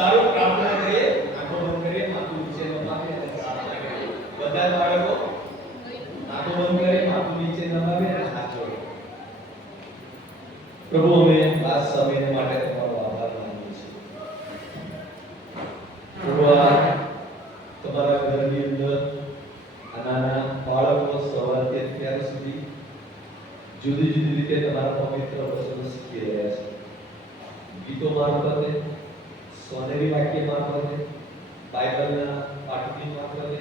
સારું પ્રાર્થના કરીએ, આંખો બંધ કરીએ, માથું નીચે નમાવીએ અને પ્રાર્થના કરીએ. બધા બાળકો આંખો બંધ કરી માથું નીચે નમાવીએ અને હાથ જોડો. પ્રભુ, અમે આ સમય માટે તમારો આભાર માનીએ છીએ. પ્રભુ, તમારા ઘરની અંદર નાના બાળકો સવારથી અત્યાર સુધી જુદી જુદી રીતે તમારા પવિત્ર વચનો શીખી રહ્યા છે. ગીતો મારફતે, સોનેરી વાક્ય મારફતે, બાઇબલના પાઠની મારફતે,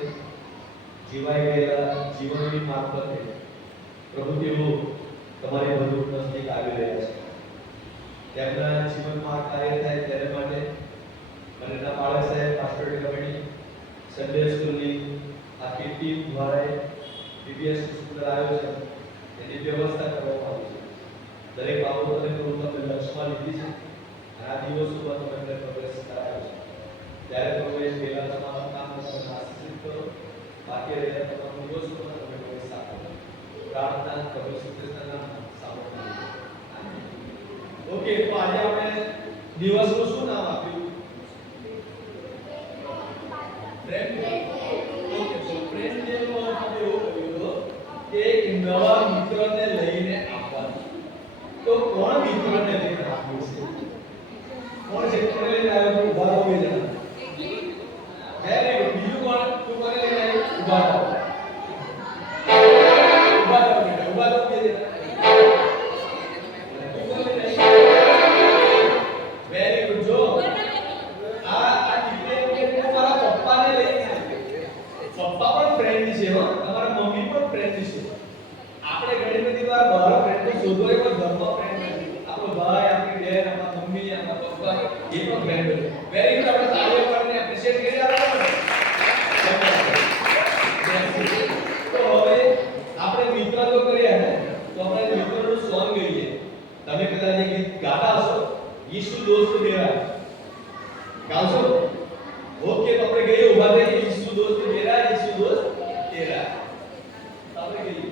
જીવાઈ ગયેલા જીવનની મારફતે પ્રભુ તેઓ તમારી વધુ નજીક આવી રહ્યા છે. તેમના જીવનમાં કાર્ય થાય તેને માટે મને બાળક સાહેબ, પાસ્ટર કમિટી, સન્ડે સ્કૂલની આખી ટીમ દ્વારા પીબીએસ સુંદર આયોજન એની વ્યવસ્થા કરવામાં આવી છે. દરેક બાબતોને તમે લક્ષ્યમાં લીધી છે. આ દિવસોમાં તમે પ્રોગ્રેસ કરાયો છે. ત્યારે તમે પહેલા તમારા કામનો તમે આશીષિત કરો, બાકી રહેલા તમામ દિવસોમાં તમે પ્રોગ્રેસ આપો. પ્રાર્થના પ્રભુ શ્રી કૃષ્ણના સામર્થ્ય. ઓકે, તો આજે આપણે દિવસનું શું નામ આપ્યું? Friend day. ઓકે, તો ફ્રેન્ડ ડે નો આપણે એવું કહ્યું કે એક નવા મિત્રને લઈને આવવાનું. તો કોણ મિત્રને લઈને આવ્યું છે? કોણ છે? કોણ લઈને આવ્યો? ઉભા રહો બે જણા. Very good. બીજું કોણ? તું કોને લઈને આવ્યો? ઉભા રહો. ઉભા રહો બેટા, ઉભા રહો બે જણા. Very good. જો આ દીકરી તમારા પપ્પાને લઈને આવ્યો. પપ્પા પણ ફ્રેન્ડ છે હો, તમારા મમ્મી પણ ફ્રેન્ડ છે. આપણે ઘણી બધી વાર બહાર ફ્રેન્ડ શોધો એ કોઈ ઘરમાં ફ્રેન્ડ નથી. આપણો ભાઈ, આપણી બેન, આપણા મમ્મી, આપણા પપ્પા એ પણ ફ્રેન્ડ છે. Very good. આપણે તાળીઓ પાડીને એપ્રિશિએટ કરી આપો ને. તો હવે આપણે મિત્ર તો કર્યા ને, તો આપણે મિત્રનું સોંગ ગઈએ. તમે કદાચ એક ગીત ગાતા હશો, ઈસુ દોસ્ત મેરા ગાશો? ઓકે, તો આપણે ગઈએ, ઉભા થઈએ. ઈસુ દોસ્ત મેરા, ઈસુ દોસ્ત તેરા. આપણે ગઈએ.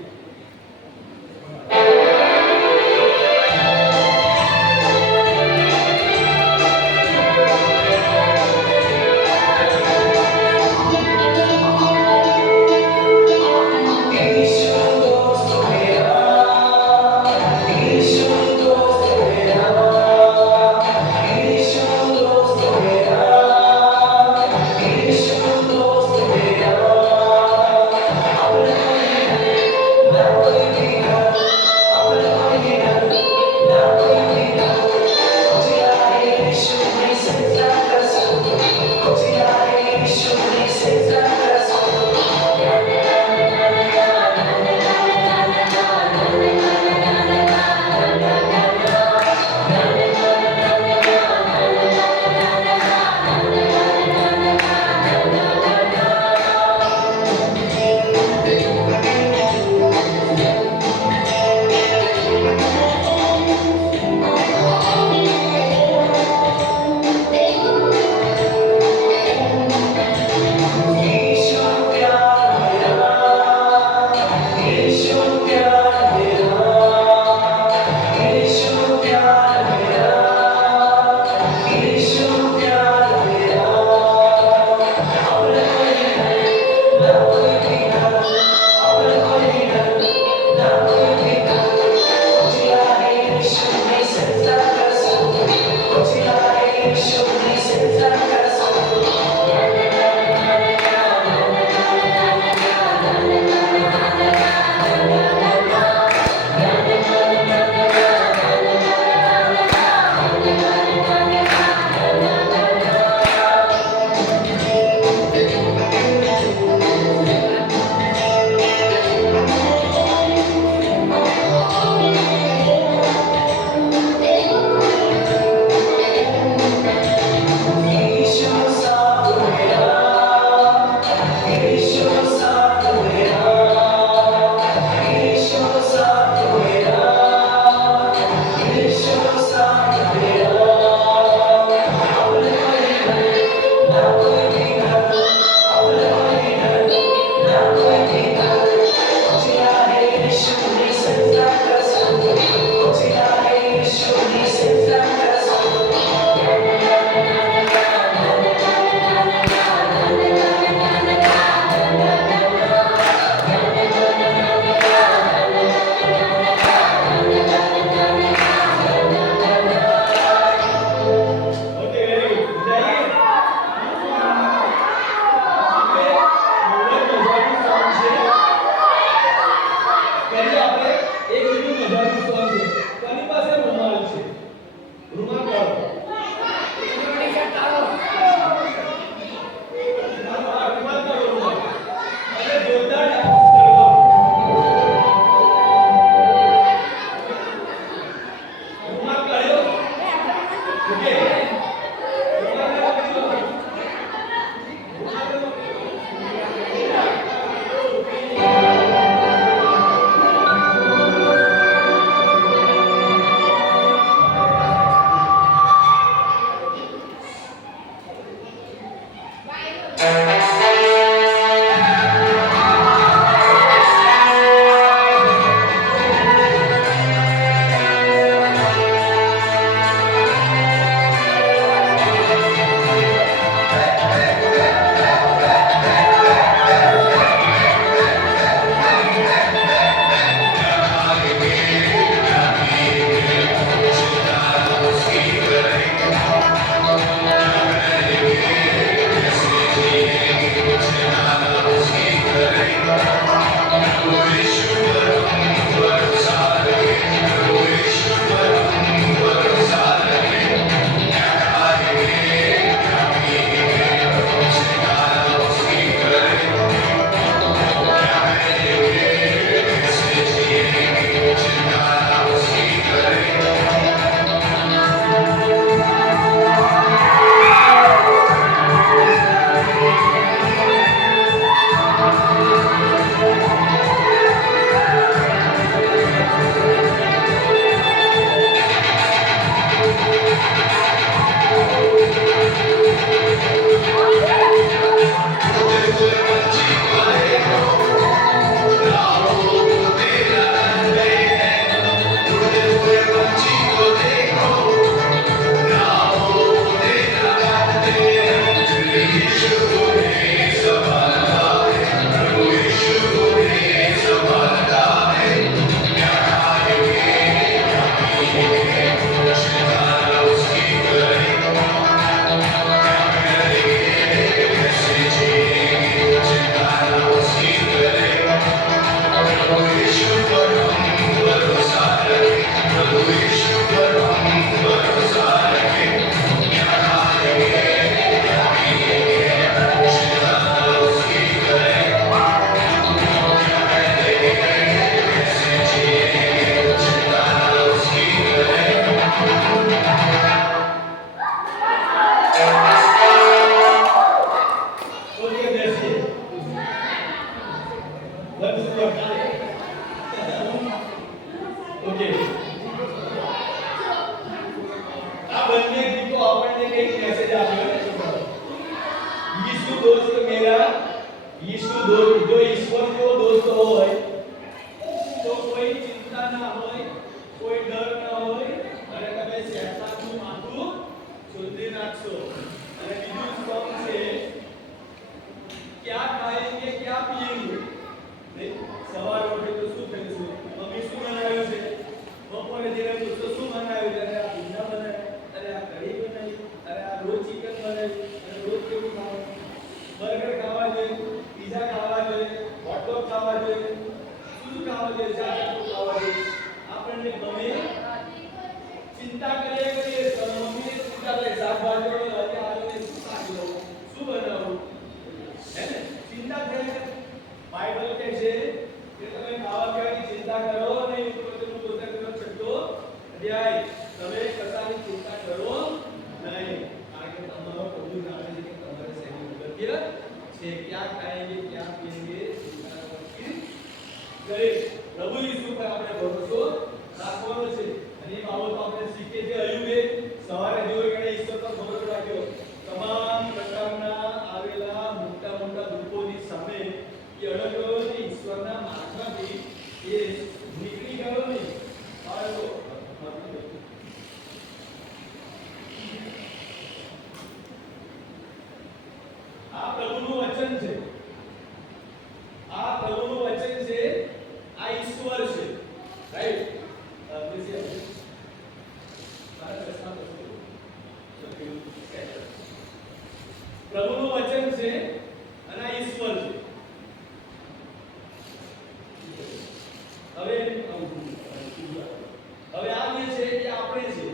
હવે આ જે છે એ આપણે છે,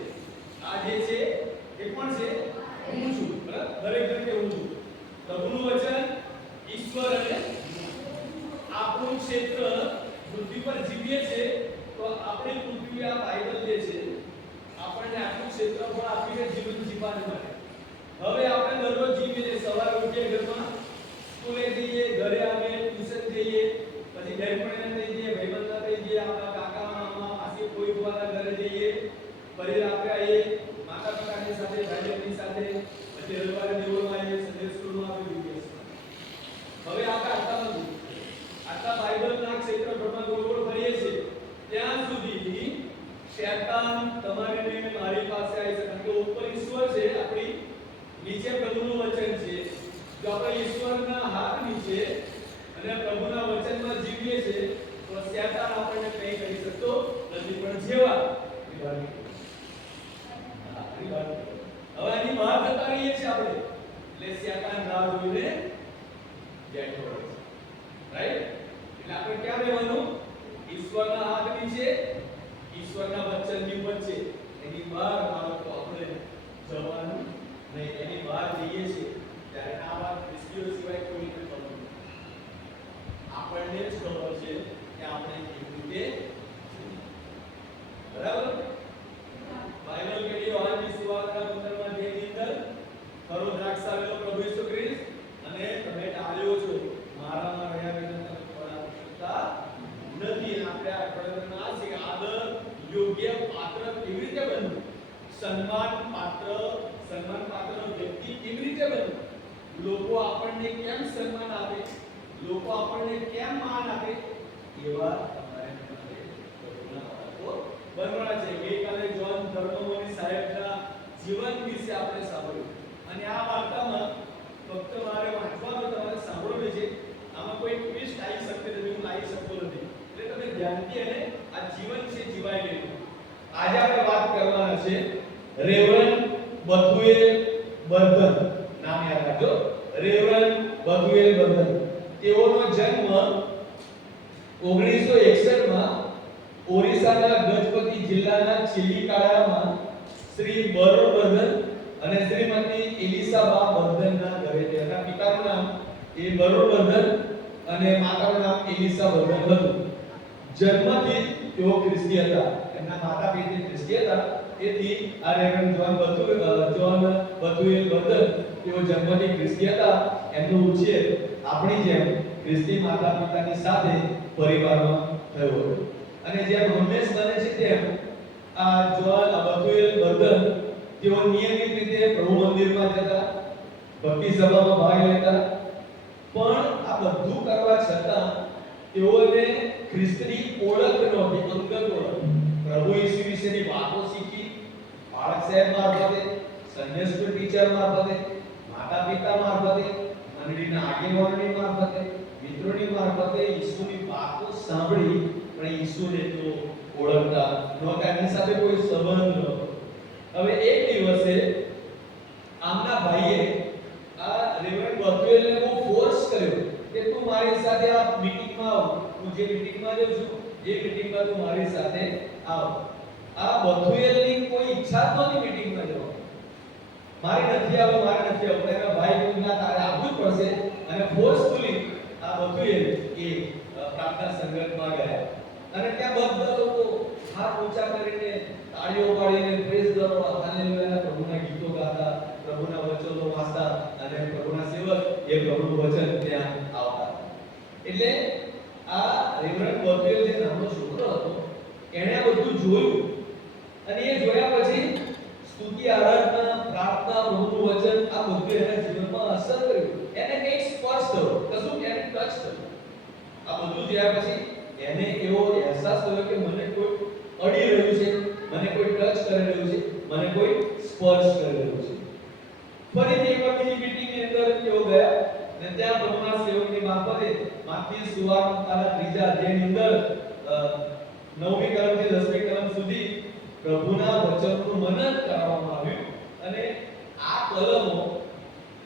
આ જે છે દરેક જણ કેવું છું પ્રભુનું વચન ઈશ્વર અને આપણું ક્ષેત્ર પૃથ્વી પર જીવીએ છે તો આપણી પૃથ્વી આ બાઇબલ જે છે આપણને આટલું ક્ષેત્રફળ આપીને જીવન જીવવા માટે હવે આપણે દરરોજ જીવીએ છીએ સવારે ઉઠીએ ઘરમાં સ્કૂલે જઈએ ઘરે આવીએ ટ્યુશન જઈએ પછી બેનપણીના થઈ જઈએ ભાઈબંધના થઈ જઈએ આપણા કાકા મામા માસી કોઈ બુવાના ઘરે જઈએ ફરી રાત્રે આવીએ માતા પિતાની સાથે ભાઈ બહેનની સાથે પછી રવિવારે દેવળમાં આવીએ સન્ડે સ્કૂલમાં આવી જઈએ હવે આપણે આટલા બાઇબલના ક્ષેત્રફળમાં ગોળ ગોળ ફરીએ છીએ ત્યાં સુધી શૈતાન તમારી ને મારી પાસે આવી શકે કે ઉપર ઈશ્વર છે આપણી નીચે પ્રભુનું વચન છે જો આપણે ઈશ્વરના હાથ નીચે અને પ્રભુના વચનમાં જીવીએ છીએ તો શૈતાન આપણને કંઈ કરી શકતો નથી પણ જેવા હવે આની બહાર જતા રહીએ છીએ આપણે એટલે શૈતાન રાહ જોઈને બેઠો હોય છે રાઈટ એટલે આપણે ક્યાં રહેવાનું ઈશ્વરના હાથ નીચે ઈશ્વરના વચનની વચ્ચે એની બહાર બાળકો આપણે જવાનું નહીં એની બહાર જઈએ છીએ ત્યારે આ વાત ક્રિસ્તીઓ સિવાય કોઈ નથી ખબર આપણને જ ખબર છે કે આપણે કેવી રીતે બરાબર બાઇબલ કહે યોહાનની સુવાર્તા 15માં અધ્યાયની અંદર ખરો દ્રાક્ષ આવેલો પ્રભુ ઈસુ ખ્રિસ્ત અને તમે ડાળીઓ છો મારામાં રહ્યા વિના તમે ફળ આપી શકતા નથી આપણે આ પ્રકરણના છે કે આદર યોગ્ય પાત્ર કેવી રીતે બનવું સન્માન પાત્ર વ્યક્તિ કેવી રીતે બનવું લોકો આપણને કેમ સન્માન આપે લોકો આપણને કેમ માન આપે એવા તમારે પ્રભુના બાળકો બનવાના છે ગઈકાલે જોન ધર્મમોની સાહેબના જીવન વિશે આપણે સાંભળ્યું અને આ વાર્તામાં ફક્ત મારે વાંચવાનું તમારે સાંભળવું છે આમાં કોઈ ટ્વિસ્ટ આવી શકતી નથી હું આવી શકતો નથી એટલે તમે ધ્યાનથી અને આ જીવન છે જીવાઈ લેવું આજે આપણે વાત કરવાના છે રેવરન્ડ બથુએલ બર્ધન નામ યાદ રાખજો રેવરન્ડ બથુએલ બર્ધન તેઓનો જન્મ 1961 માં ઓરિસ્સાના ગજપતિ જિલ્લાના ચિલ્લીકાડામાં શ્રી બરોડ બર્ધન અને શ્રીમતી એલિસાબા બર્ધનના ઘરે તેના પિતાનું નામ એ બરોડ બર્ધન અને માતાનું નામ એલિસા બર્ધન હતું જન્મથી તેઓ ખ્રિસ્તી હતા એમના માતા પિતા ખ્રિસ્તી હતા તેથી આ રેવરન્ડ જોન બથુએલ બર્ધન તેઓ જન્મથી ખ્રિસ્તી હતા એમનો ઉછેર આપણી જેમ ખ્રિસ્તી માતા પિતાની સાથે પરિવારમાં થયો હતો અને જેમ હંમેશ બને છે તેમ આ જોન બથુએલ બર્ધન તેઓ નિયમિત રીતે પ્રભુ મંદિરમાં જતા ભક્તિ સભામાં ભાગ લેતા પણ આ બધું કરવા છતાં તેઓને ખ્રિસ્તની ઓળખ નહોતી અંગત ઓળખ પ્રભુ ઈસુ વિશેની વાતો શીખી બાળક સાહેબ મારફતે સન્ડે સ્કૂલ ટીચર મારફતે માતા પિતા મારફતે મંડળીના આગેવાનોની મારફતે મિત્રોની મારફતે ઈસુની વાતો સાંભળી પણ ઈસુને તો ઓળખતા નહોતા એની સાથે કોઈ સંબંધ નહોતો હવે એક દિવસે આમના ભાઈએ આ રેવરન્ડ બથુએલને બહુ ફોર્સ કર્યો કે તું મારી સાથે આ મીટિંગમાં આવ હું જે મીટિંગમાં જઉં છું એ મીટિંગમાં તું મારી સાથે આવ આ બથુએલની કોઈ ઈચ્છા જ નહોતી મીટિંગમાં જવાની મારે નથી આવવું એના ભાઈ બોલના તારે આવવું જ પડશે અને ફોર્સફુલી આ બથુએલ એ પ્રાર્થના સંગતમાં ગયા અને ત્યાં બધા લોકો હાથ ઊંચા કરીને તાળીઓ પાડીને પ્રેઝ ધ લોર્ડ હાલેલુયા પ્રભુના ગીતો ગાતા પ્રભુના વચનો વાંચતા અને પ્રભુના સેવક એ પ્રભુનું વચન ત્યાં આવતા એટલે આ રેવરન્ડ બથુએલ જે નામનો છોકરો હતો એણે આ બધું જોયું અને એ જોયા પછી સ્તુતિ આરાધના પ્રાર્થના પ્રભુનું વચન આ બધું એના જીવનમાં અસર કર્યું એને કંઈક સ્પર્શ થયો કશું એને ટચ થયું આ બધું જોયા પછી એને એવો અહેસાસ થયો કે મને કોઈ અડી રહ્યું છે મને કોઈ ટચ કરી રહ્યું છે મને કોઈ સ્પર્શ કરી રહ્યું છે ફરીથી એકવાર બીજી મીટિંગની અંદર તેઓ ગયા અને ત્યાં પ્રભુના સેવકની મારફતે માથની સુવાર્તાના 3જા અધ્યાયની અંદર 9મી કલમથી 10મી કલમ સુધી પ્રભુના વચનનું મનન કરવામાં આવ્યું અને આ કલમો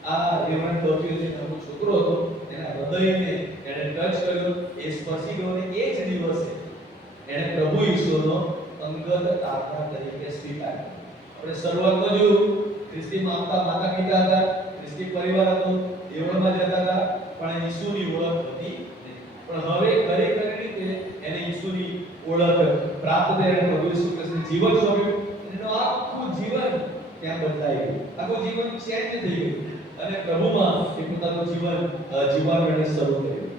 આ રેવરન્ડ બથુએલ જે નાનો છોકરો હતો એના હૃદયને એને ટચ કર્યો એ સ્પર્શી ગયો અને એ જ દિવસે એને પ્રભુ ઈસુનો અંગત તારણા તરીકે સ્વીકાર્યો આપણે શરૂઆતમાં જોયું ખ્રિસ્તી માતા પિતા હતા મિસ્ટિક પરિવાર હતો, દેવળમાં જતા હતા, પણ ઈસુની ઓળખ હતી નહીં. પણ હવે ખરેખર રીતે એને ઈસુની ઓળખ પ્રાપ્ત થઈ અને પ્રભુ ઈસુ ખ્રિસ્તનું જીવન સોંપ્યું. એનું આખું જીવન ત્યાં બદલાઈ ગયું, આખું જીવન ચેન્જ થઈ ગયું અને પ્રભુમાં એ પોતાનું જીવન જીવવાનું શરૂ કર્યું.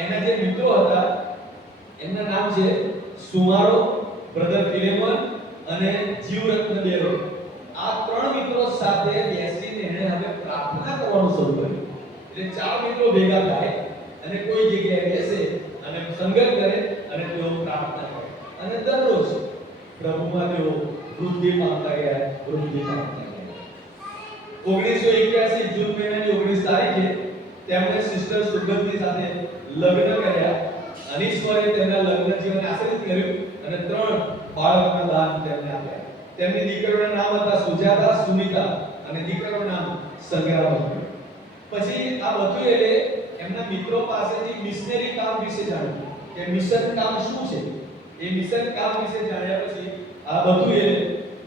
એના જે મિત્રો હતા એમના નામ છે સુમારો, બ્રધર ફિલેમોન અને જીવરત્ન બેરો. આ ત્રણ મિત્રો સાથે બેસીને એણે હવે પ્રાર્થના કરવાનું શરૂ કર્યું. એટલે ચાર મિત્રો ભેગા થાય અને કોઈ જગ્યાએ બેસે અને સંગત કરે અને તેઓ પ્રાર્થના કરે અને દરરોજ પ્રભુમાં તેઓ વૃદ્ધિ પામતા ગયા, વૃદ્ધિ પામતા ગયા. 1981 જૂન મહિનાની 19 તારીખે તેમણે સિસ્ટર સુગંધની સાથે લગ્ન કર્યા. અને ઈશ્વરે તેમના લગ્ન જીવનને આશીર્વાદ કર્યું અને 3 બાળકોના દાન તેમને આપ્યા. તેમની દીકરીઓના નામ હતા સુજાતા, સુનિતા અને દીકરાનું નામ સંગ્રામ હતું. પછી આ બથુએલે એમના મિત્રો પાસેથી મિશનરી કામ વિશે જાણ્યું કે મિશન કામ શું છે. એ મિશન કામ વિશે જાણ્યા પછી આ બથુએલે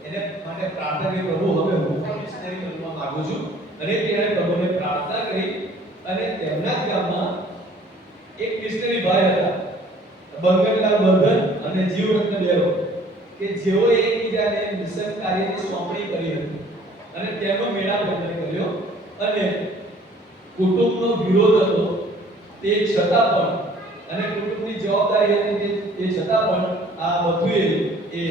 એને માટે પ્રાર્થના કરી, પ્રભુ હવે હું પણ મિશનરી બનવા માંગુ છું. અને તેણે પ્રભુને પ્રાર્થના કરી અને તેમના જ ગામમાં એક મિશનરી ભાઈ હતા, બંગનલાલ વર્ધન અને જીવરત્ન બેરો, કે જેઓ એકબીજાને મિશન કાર્યની સોંપણી કરી હતી અને તેનો મેળાપ કર્યો. અને કુટુંબનો વિરોધ હતો તે છતાં પણ, અને કુટુંબની જવાબદારી હતી તે છતાં પણ આ બથુએલ એ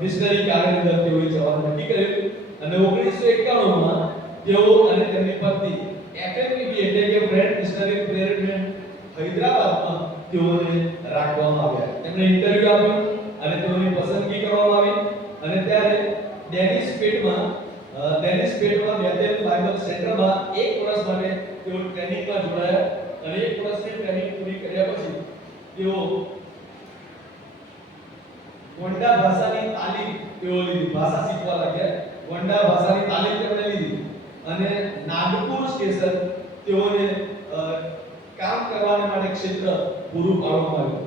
મિશનરી કાર્યની અંદર તેઓએ જવાનું નક્કી કર્યું. અને 1991 માં તેઓ અને તેમની પત્ની એફએમપીબી એટલે કે ફ્રેન્ડ મિશનરી પ્રેરમેન્ટ હૈદરાબાદમાં તેઓને રાખવામાં આવ્યા. તેમણે ઇન્ટરવ્યુ આપ્યું અને તેઓની પસંદગી કરવામાં આવી. અને ત્યારે ડેનિશ પેટમાં બેથેલ બાઇબલ સેન્ટરમાં 1 વર્ષ માટે તેઓ ટ્રેનિંગમાં જોડાયા. અને 1 વર્ષની ટ્રેનિંગ પૂરી કર્યા પછી તેઓ ગોંડા ભાષાની તાલીમ તેઓ લીધી, ભાષા શીખવા લાગ્યા. ગોંડા ભાષાની તાલીમ તેમણે લીધી અને નાગપુર સ્ટેશન તેઓને કામ કરવા માટે ક્ષેત્ર પૂરું પાડવામાં આવ્યું.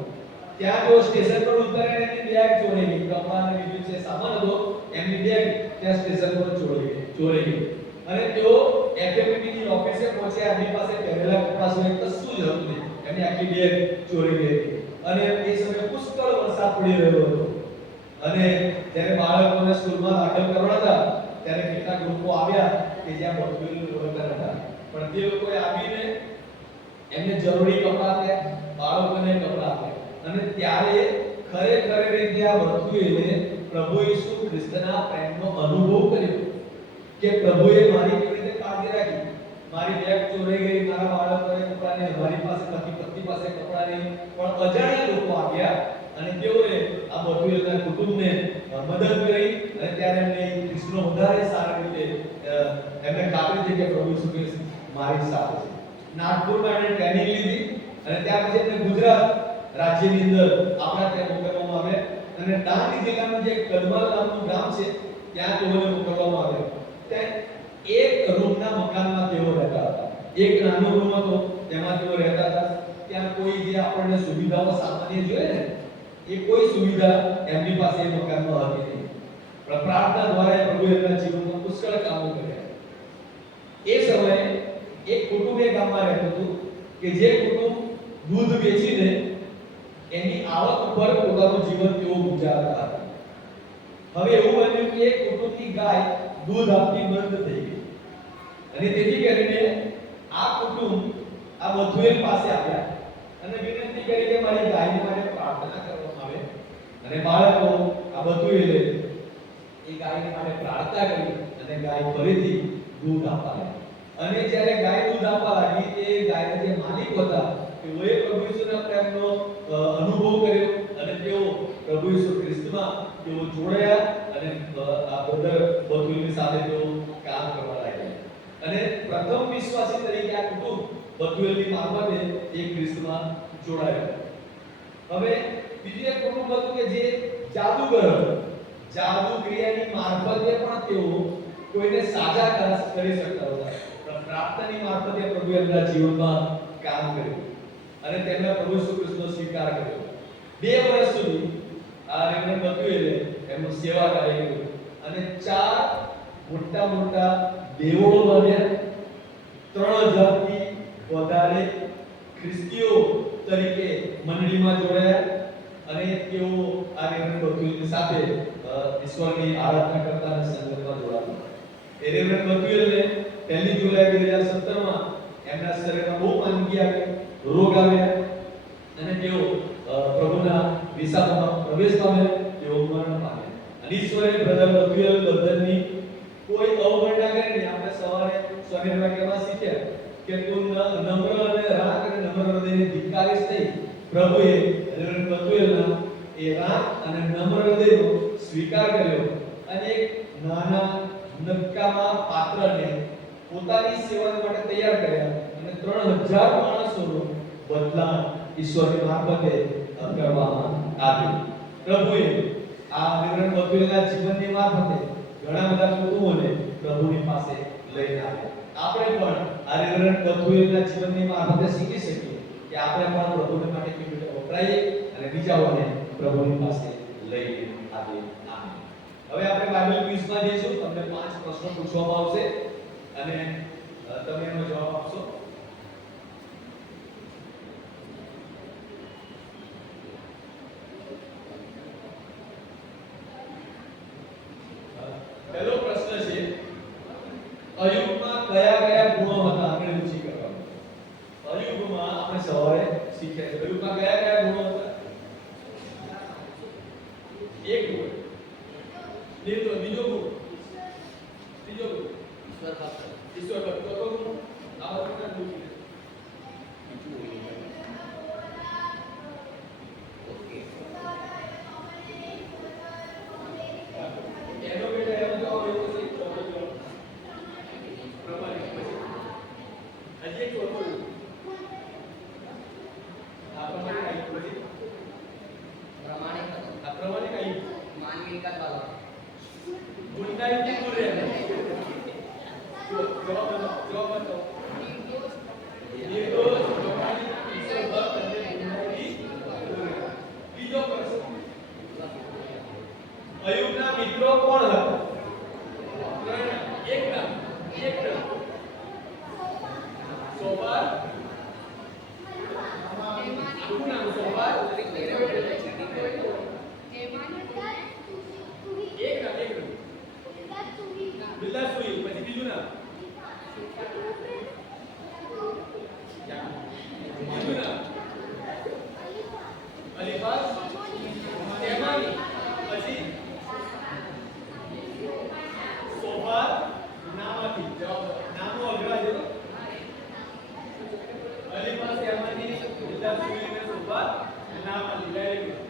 ત્યાં તેઓ સ્ટેશન પર ઉતર્યા અને એમની બેગ ચોરી ગઈ. કપડાં અને બીજું જે સામાન હતો એમની બેગ ત્યાં સ્ટેશન પર ચોરી ગઈ. અને તેઓ એફએમપીબી ની ઓફિસે પહોંચ્યા. એમની પાસે પહેરેલા કપડાં સિવાય કશું જ હતું નહીં. એમની આખી બેગ ચોરી ગઈ. અને એ સમયે પુષ્કળ વરસાદ પડી રહ્યો હતો. અને જ્યારે બાળકોને સ્કૂલમાં દાખલ કરવાના હતા ત્યારે કેટલાક લોકો આવ્યા કે જ્યાં બથુએલને ઓળખતા હતા, પણ તે લોકોએ આવીને એમને જરૂરી કપડાં આપ્યા, બાળકોને કપડાં આપ્યા. અને ત્યારે ખરેખર રીતે આ બથુએલે પ્રભુ ઈસુ ખ્રિસ્તના પ્રેમનો અનુભવ કર્યો કે પ્રભુએ મારી કેવી રીતે કાળજી રાખી. મારી બેગ ચોરાઈ ગઈ, મારા બાળકોને કપડાં નહીં, મારી પાસે પતિ પાસે કપડાં નહીં, પણ અજાણ્યા લોકો આવ્યા અને તેઓએ આ બથુએલના કુટુંબને મદદ કરી. અને ત્યારે એમને ખ્રિસ્તનો વધારે સારી રીતે એમને ખાતરી થઈ કે પ્રભુ ઈસુ ખ્રિસ્ત મારી સાથે છે. નાગપુરમાં એમણે ટ્રેનિંગ લીધી અને ત્યાર પછી એમને ગુજરાત રાજ્યની અંદર આપણા ત્યાં મોકલવામાં આવ્યા. અને ડાંગ જિલ્લાનું જે કદમાલ નામનું ગામ છે ત્યાં તેઓને મોકલવામાં આવ્યા. ત્યાં એક રૂમના મકાનમાં તેઓ રહેતા હતા. એક નાનો રૂમ હતો તેમાં તેઓ રહેતા હતા. ત્યાં કોઈ જે આપણને સુવિધાઓ સામાન્ય જોઈએ ને એ કોઈ સુવિધા એમની પાસે એ મકાનમાં હતી નહીં. પણ પ્રાર્થના દ્વારા પ્રભુ એમના જીવનમાં પુષ્કળ કામો કર્યા. એ સમયે એક કુટુંબ એ ગામમાં રહેતું હતું કે જે કુટુંબ દૂધ વેચીને એની આવક ઉપર પોતાનું જીવન તેઓ ગુજારતા હતા. હવે એવું બન્યું કે એક કુટુંબની ગાય દૂધ આપતી બંધ થઈ ગઈ. અને તેથી કરીને આ કુટુંબ આ બથુએલ પાસે આવ્યા અને વિનંતી કરી કે મારી ગાયને માટે પ્રાર્થના કરવામાં આવે. અને બાળકો આ બથુએલે એ ગાયને માટે પ્રાર્થના કરી અને ગાય ફરીથી દૂધ આપવા લાગી. અને જ્યારે ગાય દૂધ આપવા લાગી એ ગાયના જે માલિક હતા તેઓએ પ્રભુ ઈસુના પ્રેમનો અનુભવ કર્યો અને તેઓ પ્રભુ ઈસુ ખ્રિસ્તમાં તેઓ જોડાયા અને આ બ્રધર બથુએલની સાથે તેઓ કામ કરવા લાગ્યા. અને પ્રથમ વિશ્વાસી તરીકે આ કુટુંબ બથુએલની મારફતે એક ખ્રિસ્તમાં જોડાયું. હવે બીજું એક કુટુંબ હતું કે જે જાદુગર હતું. જાદુ ક્રિયાની મારફતે પણ તેઓ કોઈને સાજા કરી શકતા હતા. પ્રાર્થનાની મારફતે પ્રભુ એમના જીવનમાં કામ કર્યું અને તેમણે પ્રભુ ઈસુ ખ્રિસ્તનો સ્વીકાર કર્યો. 2 વર્ષ સુધી આ રેવરન્ડ બથુએલે એમનું સેવા કાર્ય કર્યું અને 4 મોટા દેવળો બન્યા 3000 થી વધારે ખ્રિસ્તીઓ તરીકે મંડળીમાં જોડાયા અને તેઓ આ રેવરન્ડ બથુએલની સાથે ઈશ્વરની આરાધના કરતા અને સંગતમાં જોડાયા. એ રેવરન્ડ બથુએલને 1 જુલાઈ 2017 માં એમના શરીરમાં બહુ માંદગી આવી, રોગ આવ્યા અને તેઓ પ્રભુના વિસામાં પ્રવેશ પામ્યા, તેઓ મરણ પામ્યા. અને ઈશ્વરે બ્રધર બથુએલ બંધનની કોઈ અવગણના કરી નહીં. આપણે સવારે સ્વામી વાક્યમાં શીખ્યા કે તું નમ્ર અને રાખ અને નમ્ર હૃદયને ધિક્કારીશ નહીં. પ્રભુએ રેવરન્ડ બથુએલના એ રાખ અને નમ્ર હૃદયનો સ્વીકાર કર્યો અને એક નાના નક્કામાં પાત્રને પોતાની સેવા માટે તૈયાર કર્યા અને 3000 માણસોનું બદલાણ ઈશ્વરની મારફતે કરવામાં આવ્યું. પ્રભુએ આ રેવરન્ડ બથુએલના જીવનની મારફતે ઘણા બધા કુટુંબોને પ્રભુની પાસે લઈને આવ્યા. આપણે પણ આ રેવરન્ડ બથુએલના જીવનની મારફતે શીખી શકીએ કે આપણે પણ પ્રભુને માટે કેવી રીતે વપરાઈએ અને બીજાઓને પ્રભુની પાસે લઈને આવીએ. આમેન. હવે આપણે બાઇબલ ક્વિઝમાં જઈશું. તમને 5 પ્રશ્નો પૂછવામાં આવશે અને તમે એનો જવાબ આપશો. પહેલો પ્રશ્ન છે, અયુબમાં કયા કયા ગુણો હતા? આપણે રુચિ કરવાનું. અયુબમાં આપણે સવારે શીખ્યા છે. અયુબમાં કયા કયા ગુણો હતા? એક ગુણ. બીજો ગુણ. ત્રીજો ગુણ ઈશ્વર ભક્ત. ચોથો ગુણ આવા પ્રકાર રુચિ. એનો બેટા એનો જવાબ આવ્યો છે. ચોથો જવાબ પ્રમાણિક. હજી એક ચોથો આ પ્રમાણિક આવી પછી પ્રમાણિક હતો. આ પ્રમાણિક આવી માનવિકતા વાળો. ગુણગાઈ કે બોલ રહે જવાબ બતાવો. નિર્દોષ, પ્રમાણિક, ઈશ્વર ભક્ત અને ગુણગાઈ. બીજો પ્રશ્ન, અયુબના મિત્રો કોણ હતા? એક નામ. સોબાર. આખું નામ સોબાર. એક નામ. બિલ્લાસુઈ. પછી બીજું નામ. બીજું નામ અલીફાસ. તેમાની. પછી સોબાર. નામથી જવાબ. નામો અઘરા છે. અલીફાસ, તેમાની, બિલ્લાસુઈ અને સોબાર નામથી. Very good.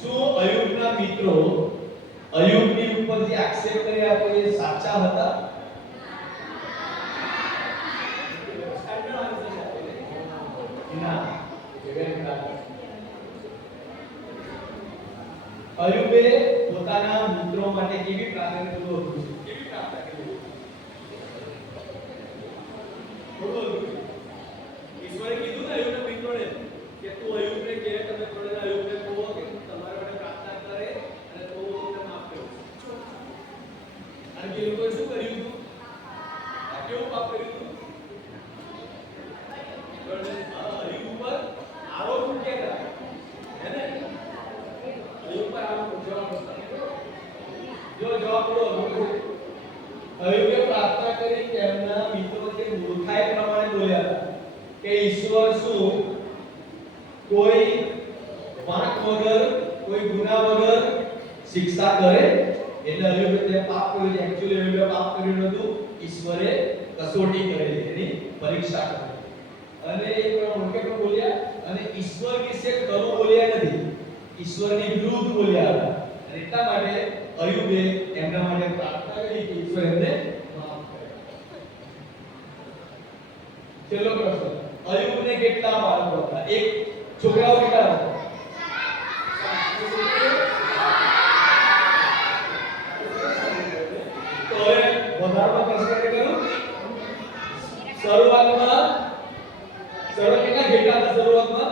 શું અયુબના મિત્રો અયુબની ઉપર જે આક્ષેપ કર્યા તો એ સાચા હતા? ના. અયુબે પોતાના મિત્રો માટે કેવી પ્રાર્થના કરી હતી? કેવી પ્રાર્થના કરી? ઈશ્વરે કીધું ને અયુબના મિત્રોને કે તું અયુબને કહે, તમે થોડા અયુબને કહો કે તમારા માટે પ્રાર્થના કરે અને તો તમને માફ કરે. અને એ લોકોએ શું કર્યું હતું? આ કેવું પાપ કર્યું હતું? અયુબ ઉપર આરોપ મૂક્યા હતા. હે ને? અયુબ પર આરોપ જવાબ જો જવાબ બોલો. અયુબે પ્રાર્થના કરી કે એમના મિત્રો જે મૂર્ખાઈ પ્રમાણે બોલ્યા હતા કે ઈશ્વર શું કોઈ વાંક વગર, કોઈ ગુનાહ વગર શિક્ષા કરે? એટલે અયુબે તે પાપ કર્યું છે. એક્ચ્યુઅલી અયુબે પાપ કર્યું નહોતું. ઈશ્વરે કસોટી કરેલી, એની પરીક્ષા કરી અને એ મૂર્ખે પણ બોલ્યા અને ઈશ્વર વિશે ખરું બોલ્યા નથી, ઈશ્વરની વિરુદ્ધ બોલ્યા હતા. અને એટલા માટે અયુબે એમના માટે પ્રાર્થના કરી કે ઈશ્વર એમને માફ કરે. છેલ્લો પ્રશ્ન, અયુબને કેટલા બાળકો હતા? એક. છોકરાઓ કેટલા હતા? તો હવે વધારાનો પ્રશ્ન કરું. શરૂઆતમાં કેટલા ઘેટા હતા? શરૂઆતમાં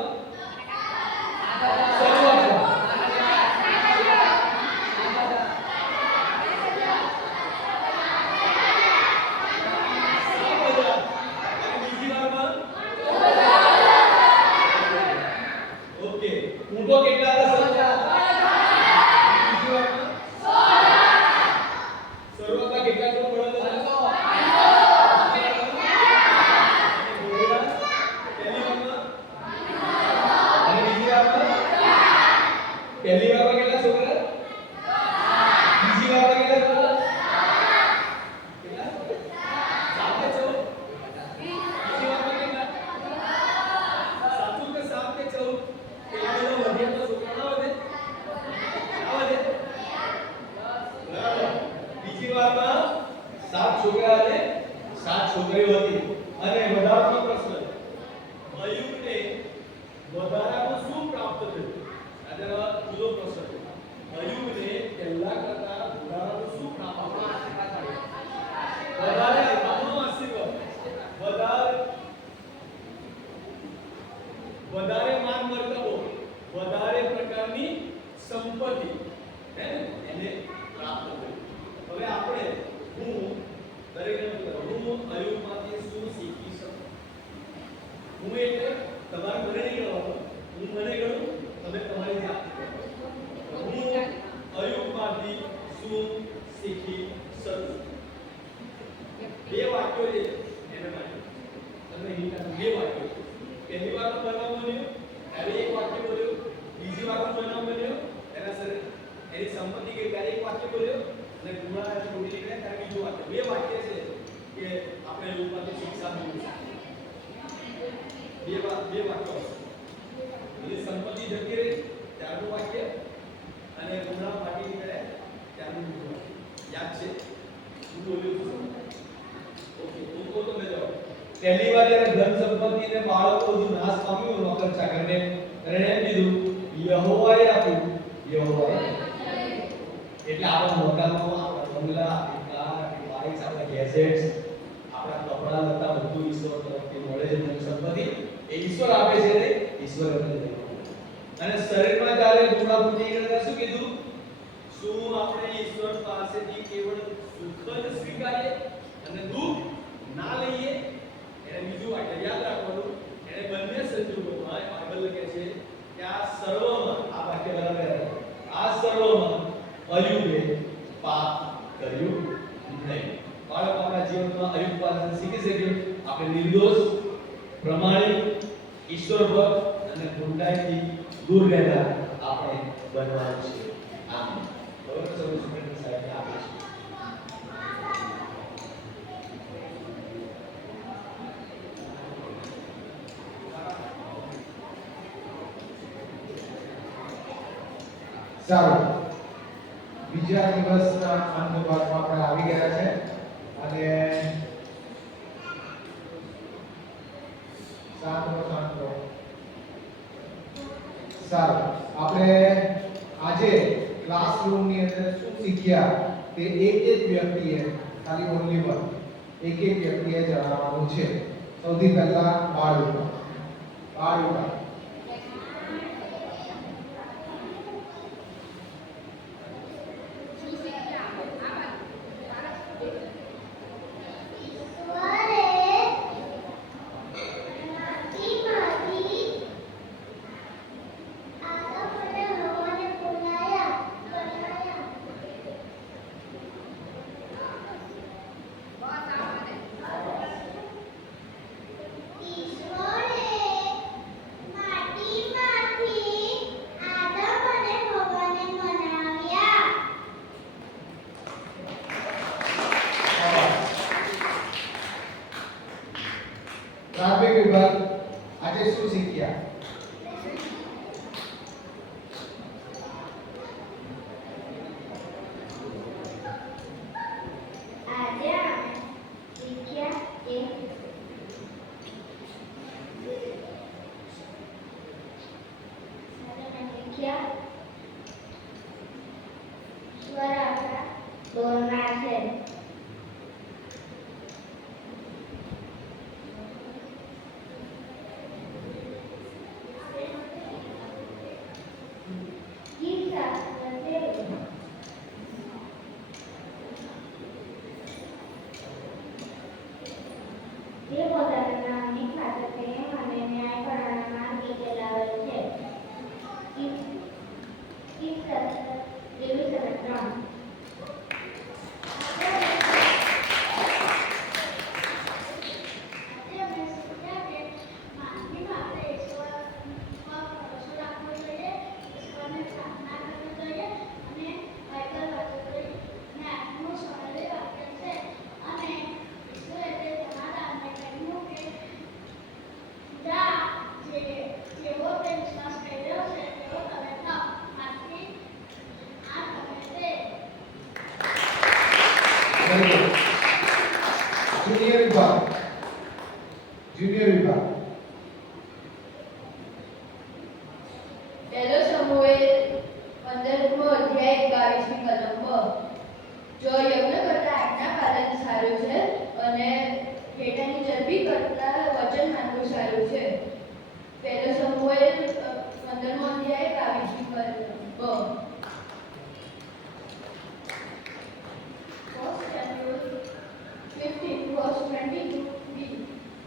7 છોકરા અને 7 છોકરીઓ હતી અને વધારાનો પ્રશ્ન અયુબને વધારાનું શું પ્રાપ્ત થયું? આનો જુદો પ્રશ્ન છે. અયુબને પહેલા કરતા વધારાનું શું પ્રાપ્ત થયું? વધારે આપણો આશીર્વાદ, વધારે માન મર્તબો, વધારે પ્રકારની સંપત્તિ હે ને એને પ્રાપ્ત થયું. હવે આપણે હું અયુબમાંથી શું શીખી શકું? હું એટલે તમારે મને નહીં ગણવાનું, હું મને ગણું, તમે તમારી જાતે ગણો. હું અયુબમાંથી શું શીખી શકું? બે વાક્યો છે એને માટે તમને બે વાક્યો છે. પહેલી વાર તો બનાવ બન્યો, ત્યારે એક વાક્ય બોલ્યો. બીજી વાર તો બનાવ બન્યો, એના સર એની સંપત્તિ કે ત્યારે એક વાક્ય બોલ્યો અને ગુણા અને તોડી નીકળ્યા ત્યારે બીજું વાક્ય. બે વાક્ય છે કે આપણે અયુબમાંથી શિક્ષા મેળવી શકીએ. બે વાક્યો. એની સંપત્તિ જતી રહી ત્યારનું વાક્ય અને ગુણા ફાટી નીકળ્યા ત્યારનું બીજું વાક્ય. યાદ છે હું બોલ્યો છું? ઓકે, હું તો તમને જવાબ. પહેલી વાર જ્યારે ધન સંપત્તિ અને બાળકો બધું નાશ પામ્યું નોકર ચાકરને એને એમ કીધું યહોવાએ આપ્યું. યહોવાએ એટલે આપણા મકાનો, આપણા બંગલા, આપણી કાર, આપણી બાઇક્સ, આપણા ગેજેટ્સ, આપણા કપડા લત્તા બધું ઈશ્વર તરફથી મળે છે. ધન સંપત્તિ એ ઈશ્વર આપે છે ને ઈશ્વર આપે છે. અને શરીરમાં જ્યારે ગુણા ફૂટી ગયા શું કીધું? શું આપણે ઈશ્વર પાસેથી કેવળ સુખ જ સ્વીકારીએ અને દુઃખ ના લઈએ? એને બીજું વાક્ય યાદ રાખવાનું. એને બંને સંજોગોમાં બાઇબલ લખે છે કે આ સર્વમાં, આ વાક્ય બરાબર આ સર્વમાં અયુબે પાપ કર્યું નહીં. બાળકો આપણા જીવનમાં અયુબ પાસેથી શીખી શકીએ આપણે નિર્દોષ, પ્રમાણિક, ઈશ્વરભક્ત અને ગુંડાઈથી દૂર રહેતા આપણે બનવાનું છે. આમ હવે સૌ સુમેન્દ્ર સાહેબને આપે છે. સારું, બીજા દિવસના અંત ભાગમાં આપણે આવી ગયા છે અને સારું, આપણે આજે ક્લાસરૂમની અંદર શું શીખ્યા તે એક વ્યક્તિએ, ખાલી ઓનલી વન, એક વ્યક્તિએ જણાવવાનું છે. સૌથી પહેલા બાળુકા. પ્રાથમિક વિભાગ આજે શું શીખ્યા? આજે આપણે શીખ્યા કે ઈશ્વર આપણા દોરનાર છે. જે પોતાના નામની ખાતર પ્રેમ અને ન્યાય કરવાના માર્ગે ચલાવેલ છે. જુનિયર વિભાગ. જુનિયર વિભાગ. પહેલો સમૂહ 15મો અધ્યાય 22મી કલમ બ. જો યજ્ઞ કરતા આજ્ઞા પાલન સારું છે અને ઘેટાની ચરબી કરતા વચન માનવું સારું છે. પહેલો સમૂહ 15મો અધ્યાય 22મી કલમ બ. First Samuel 15 verse 22b.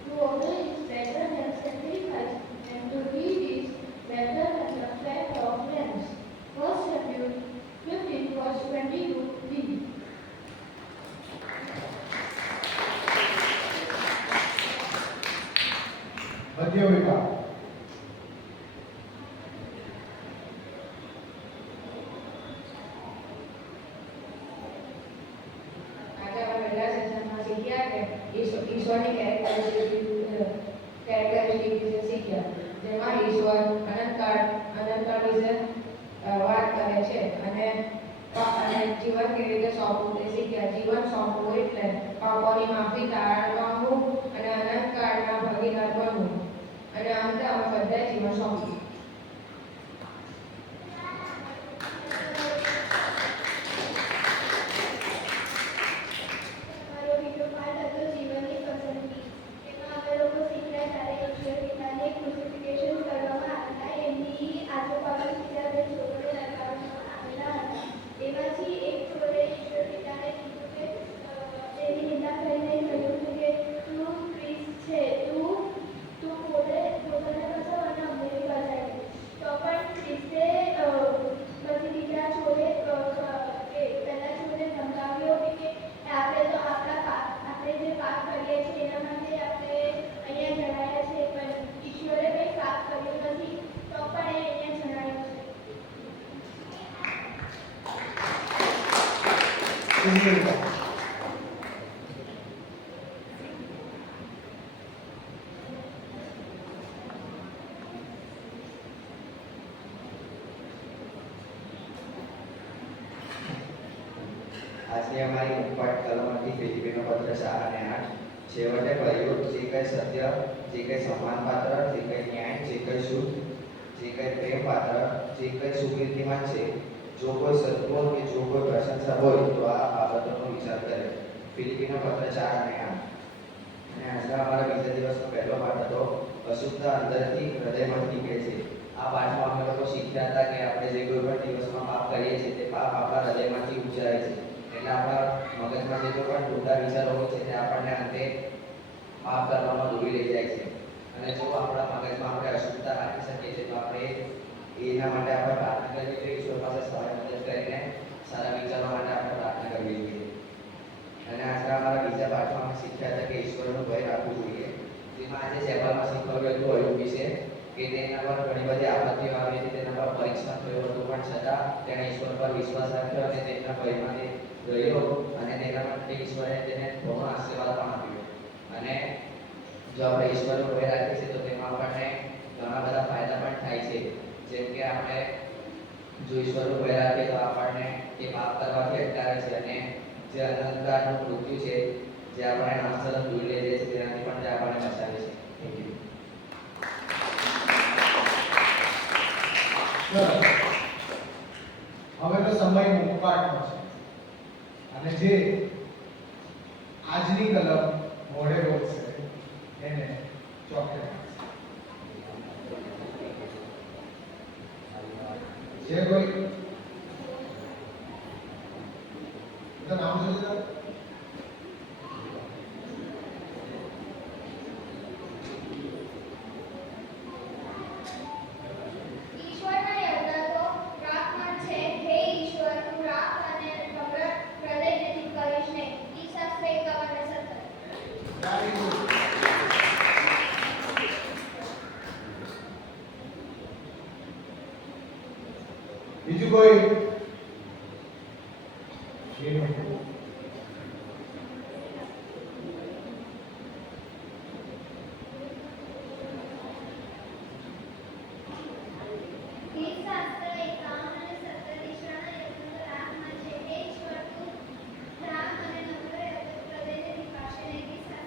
To obey is better than sacrifice, and to heed is better than the fat of lambs. First Samuel 15 verse 22b. મધ્ય વિભાગ. આજે આપણે પહેલા સેશનમાં શીખ્યા કે ઈશ્વરની કેરેક્ટરિસ્ટિક વિશે શીખ્યા, જેમાં ઈશ્વર અનંતકાળ વિશે વાત કરે છે અને જીવન કેવી રીતે સોંપવું તે શીખ્યા. જીવન સોંપવું એટલે પાપોની માફી તાળવાનું અને અનંતકાળના ભાગીદાર બનવું, અને અંતે અમે બધા જીવન સોંપવું. અમારો બીજો પાઠ હતો જીવનની પસંદગી. એમાં અમે લોકો શીખ્યા ત્યારે ઈશ્વર પિતાને ક્રુસિફિકેશન કરવામાં આવતા એમની આજુબાજુ બીજા બે છોકરો લગાવવામાં આવેલા હતા. એમાંથી એક છોકરે ઈશ્વર પિતાને કીધું કે એની નિંદા કરીને કહ્યું કે તું ખ્રિસ્ત છે, તું પોતાને બચાવ અને અમને બી બચાવી. તો પણ ખ્રિસ્તે પછી બીજા છોડે પહેલા છોડે ધમકાવ્યો કે આપણે તો આપણે જે પાપ કરીએ છીએ એના માટે આપણે અહીંયા જણાયા છે, પણ ઈશ્વરે કંઈ પાપ કર્યું નથી તો પણ એ અહીંયા જણાયું છે. જુનિયર વિભાગ. આજે અમારી મુખપાઠ કલમથી ફિલિપીનો પત્ર 4 અને 8. છેવટે ભાઈઓ, જે કંઈ સત્ય, જે કંઈ સન્માનપાત્ર, જે કંઈ ન્યાય, જે કંઈ શુદ્ધ, જે કંઈ પ્રેમપાત્ર, જે કંઈ સુકીર્તિમાન છે, જો કોઈ સદ્ગુણ કે જો કોઈ પ્રશંસા હોય તો આ બાબતોનો વિચાર કરે. ફિલિપીનો પત્ર 4 અને 8. અને આજના અમારા બીજા દિવસનો પહેલો પાઠ હતો અશુદ્ધતા અંદરથી હૃદયમાંથી નીકળે છે. આ પાઠમાં અમે લોકો શીખ્યા હતા કે આપણે જે કોઈ પણ દિવસમાં પાપ કરીએ છીએ તે પાપ આપણા હૃદયમાંથી ઉચ્ચારે છે. એટલે આપણા મગજમાં જે કોઈ પણ ખોટા વિચારો હોય છે તે આપણને અંતે પાપ કરવામાં દોરી લઈ જાય છે. અને જો આપણા મગજમાં આપણે અશુદ્ધતા રાખી શકીએ છીએ તો આપણે એના માટે આપણે પ્રાર્થના કરવી જોઈએ. ઈશ્વર પાસે સવારે મદદ કરીને સારા વિચારો માટે આપણે પ્રાર્થના કરવી જોઈએ. અને આજના અમારા બીજા પાઠમાં અમે શીખ્યા હતા કે ઈશ્વરનો ભય રાખવું જોઈએ. જેમાં આજે ચેપલમાં શીખવાડ્યું હતું અયુબ વિશે કે તેના પર ઘણી બધી આપત્તિઓ આવી હતી, તેના પર પરીક્ષણ થયું હતું, પણ છતાં તેણે ઈશ્વર પર વિશ્વાસ રાખ્યો અને તેના ભયમાંથી ગયો, અને તેના માટે ઈશ્વરે તેને ઘણો આશીર્વાદ પણ આપ્યો. અને જો આપણે ઈશ્વરનો ભય રાખીએ છીએ તો તેમાં આપણને ઘણા બધા ફાયદા પણ થાય છે. જેમ કે આપણે જો ઈશ્વરનો ભય રાખીએ તો આપણને એ પાપ કરવાથી અટકાવે છે, અને જે અનંતકાળનું મૃત્યુ છે જે આપણે નાશ તરફ દોરી લઈ જાય છે તેનાથી પણ તે આપણને બચાવે છે. Thank you. સરસ. હવે તો સમય મુખપાઠનો છે, અને જે આજની કલમ મોઢે બોલશે એને ચોકલેટ જે કોઈ તો નામ જોજો. ઈશ્વરના યજ્ઞ તો રાખમાં છે. હે ઈશ્વર, તું રાખ અને નમ્ર હૃદયથી કરીશ નહીં. ઈસાઈ 51 અને 17. Very good. બીજું કોઈ? શાસ્ત્ર 51 અને 17 ઈશ્વરના યજ્ઞ તો રાખમાં છે. હે ઈશ્વર, તું રાખ અને નમ્ર હૃદયથી કરશે નહીં.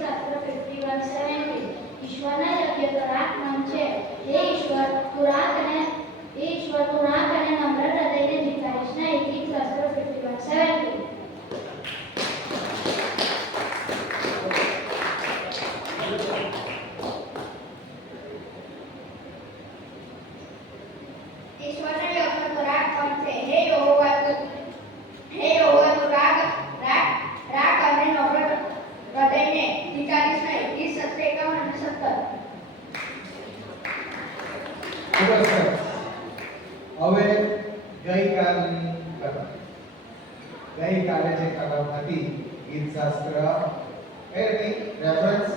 શાસ્ત્ર 51:17 ઈશ્વરના યજ્ઞ તો રાખ નામ છે. હે ઈશ્વર તું રાખ અને નમ્ર હૃદયને ધિક્કારીશ નહીં. ગીત શાસ્ત્ર 51:17 ઈશ્વરનો યજ્ઞ તો રાખ નામ છે. હે યહોવા તું રાખ અને નમ્ર હૃદયને ધિક્કારીશ નહીં. ગીત શાસ્ત્ર 51:17 ખૂબ જ સરસ. હવે ગઈકાલની કલમ. ગઈકાલે જે કલમ હતી ગીત શાસ્ત્ર એ હતી રેફરન્સ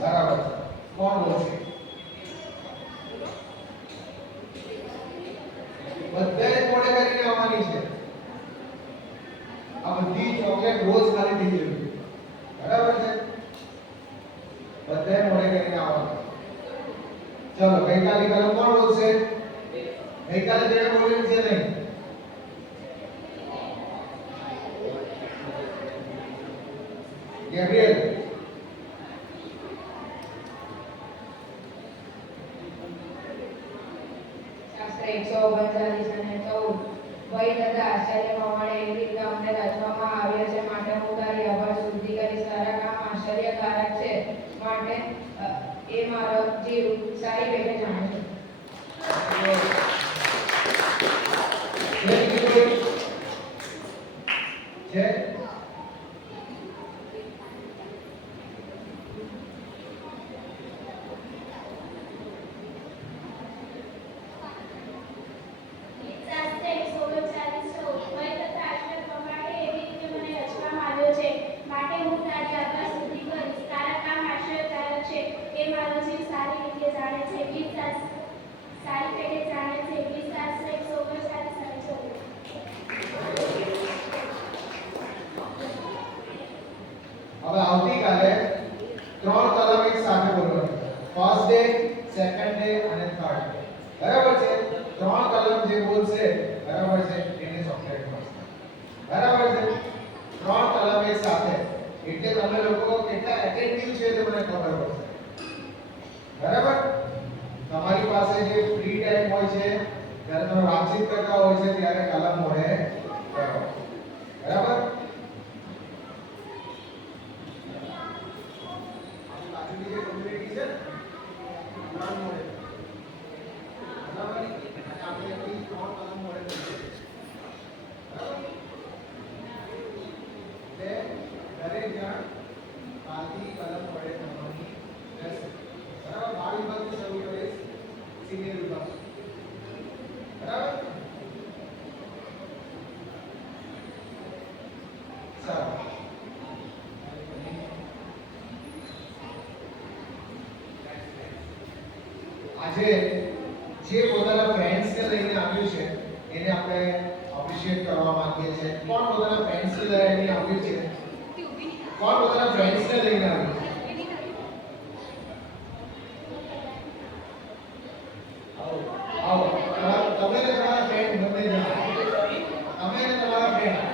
બરાબર છે. કોણ બોલશે? બધાએ મોડે કરીને આવવાની છે. આ બધી ચોકલેટ રોજ ખાલી થઈ જવી. બરાબર છે. બધાએ મોડે કરીને આવવાનું. ચલો ગઈકાલે કલમ કોણ બોલશે? ગઈકાલે જેને બોલેલું છે નહીં. ગેબ્રિયલ શાસ્ત્ર 139 અને 14 ભય તથા આશ્ચર્ય પ્રમાણે એવી રીતે અમને રચવામાં આવ્યા છે માટે હું તારી આભાર શુદ્ધિ કરીશ. તારા કામ આશ્ચર્યકારક છે માટે એ મારો જીવ સારી રીતે જાણે છે. છે હવે આવતીકાલે ત્રણ કલમ એક સાથે બોલવાની. ફર્સ્ટ ડે, સેકન્ડ ડે અને થર્ડ ડે. બરાબર છે. ત્રણ કલમ જે બોલશે બરાબર છે એને ચોકલેટ મળશે. બરાબર છે. ત્રણ કલમ એક સાથે એટલે તમે લોકો કેટલા એટેન્ટિવ છે તે મને ખબર પડશે. બરાબર. તમારી પાસે જે ફ્રી ટાઈમ હોય છે જ્યારે તમે વાતચીત કરતા હોય છે ત્યારે કલમ મોડે કરો. બરાબર. બાજુની જે કમ્યુનિટી છે કલમ મોડે બરાબર. આપણે ત્રણ કલમ મોડે કરીએ. બરાબર. દરેક જણ કાલથી કલમ મોડે કરવાની રહેશે. બરાબર. બાળ વિભાગથી શરૂ કરીશ. સિનિયર વિભાગ. બરાબર. સારું. આજે જે પોતાના ફ્રેન્ડ્સને લઈને આવ્યું છે એને આપણે એપ્રિશિએટ કરવા માંગીએ છીએ. કોણ પોતાના ફ્રેન્ડ્સને લઈને આવ્યું છે? કોણ પોતાના ફ્રેન્ડ્સને લઈને આવ્યું છે? આવો. તમે ને તમારા ફ્રેન્ડ બંને જણ. તમે ને તમારા ફ્રેન્ડ.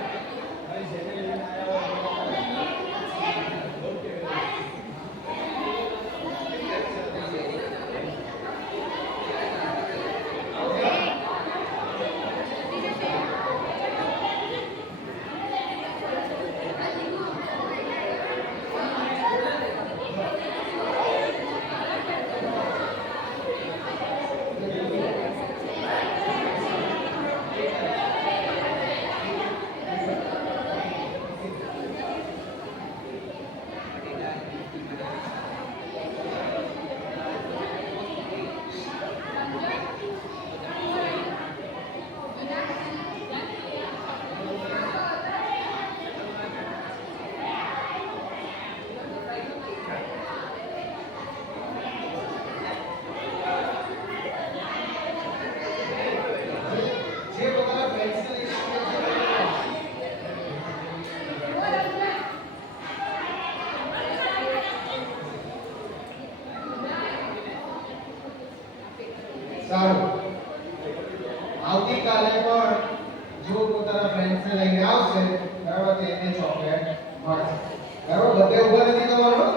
બરાબર, બધે ઊભા નથી થવાનું.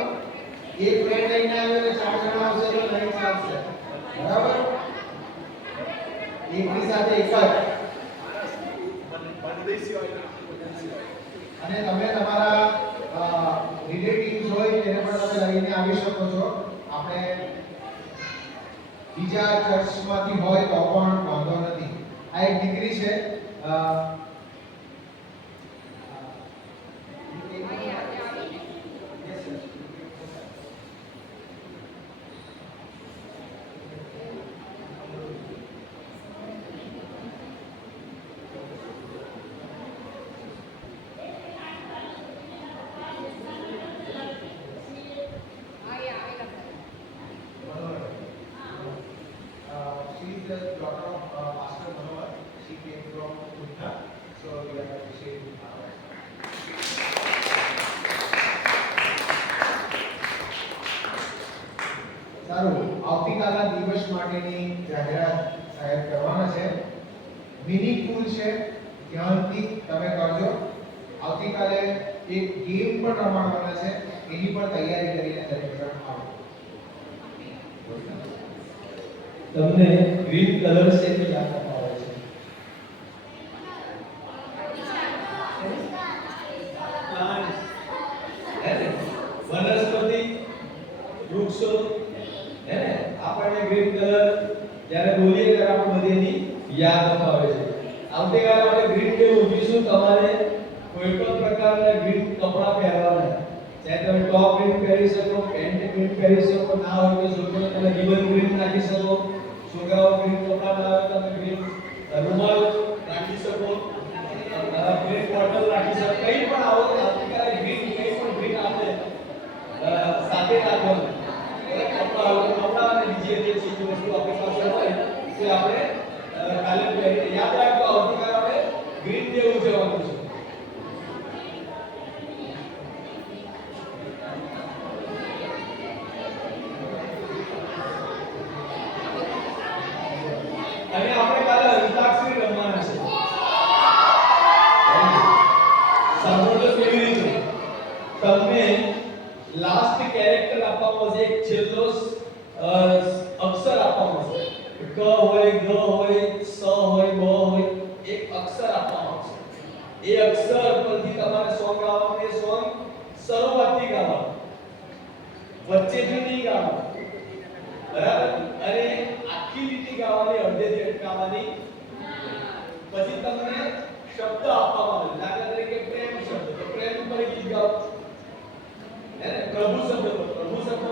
એક ફ્રેન્ડ લઈને આવ્યો ને 4 જણા આવશે તો નહીં ચાલશે. બરાબર, એકની સાથે એક જ. અને તમે તમારા રિલેટિવ્સ હોય તેને પણ તમે લઈને આવી શકો છો. આપણે બીજા ચર્ચમાંથી હોય તો પણ વાંધો નથી. આ એક દીકરી છે. She is the daughter of Pastor Manohar. She came from Uttar, so we are appreciating her. સારું, આવતીકાલના દિવસ માટેની જાહેરાત સાહેબ કરવાના છે. મિનિંગફુલ છે, ધ્યાનથી તમે કરજો. આવતીકાલે એક ગેમ પણ રમાડવાના છે, એની પણ તૈયારી કરીને દરેક જણ આવો. તમને ગ્રીન કલર શેની યાદ અપાવે છે? પ્લાન્ટ, હે ને? વનસ્પતિ, વૃક્ષો, હે ને? આપણને ગ્રીન કલર જ્યારે બોલીએ ત્યારે આપણે બધી એની યાદ અપાવે છે. આવતીકાલે આપણે ગ્રીન ડે ઉજવીશું. તમારે કોઈ પણ પ્રકારના ગ્રીન કપડાં પહેરવાના. ચાહે તમે ટોપ ગ્રીન પહેરી શકો, પેન્ટ ગ્રીન પહેરી શકો, ના હોય તો છોકરીઓ તમે રિબન ગ્રીન નાખી શકો, છોકરાઓ ગ્રીન કપડાં ના હોય તો તમે ગ્રીન રૂમાલ રાખી શકો, ગ્રીન બોટલ રાખી શકો. કંઈ પણ આવો તો આવતીકાલે ગ્રીન કંઈ પણ ગ્રીન આપણે સાથે રાખવાનું. કપડાં અને બીજી જે ચીજ વસ્તુ આપણી પાસે હોય તે આપણે કાલે પહેરીને યાદ રાખજો. આવતીકાલે આપણે ગ્રીન ડે ઉજવવાનું છે. અને આપણે કાલે અંતાક્ષરી રમવાના છે. સાંભળો કેવી રીતે? તમને લાસ્ટ કેરેક્ટર આપવામાં આવશે, એક છેલ્લો અક્ષર આપવામાં આવશે. ક હોય, ગ હોય, સ હોય, બ હોય, એક અક્ષર આપવામાં આવશે. એ અક્ષર પરથી તમારે સોંગ ગાવાનું. એ સોંગ શરૂઆતથી ગાવાનું, વચ્ચેથી નહીં ગાવાનું. બરાબર? અને આખી લીટી ગાવાની, અડધેથી અટકાવવાની. પછી તમને શબ્દ આપવામાં આવે. દાખલા તરીકે પ્રેમ શબ્દ, તો પ્રેમ ઉપર ગીત ગાઓ. હે ને? પ્રભુ શબ્દ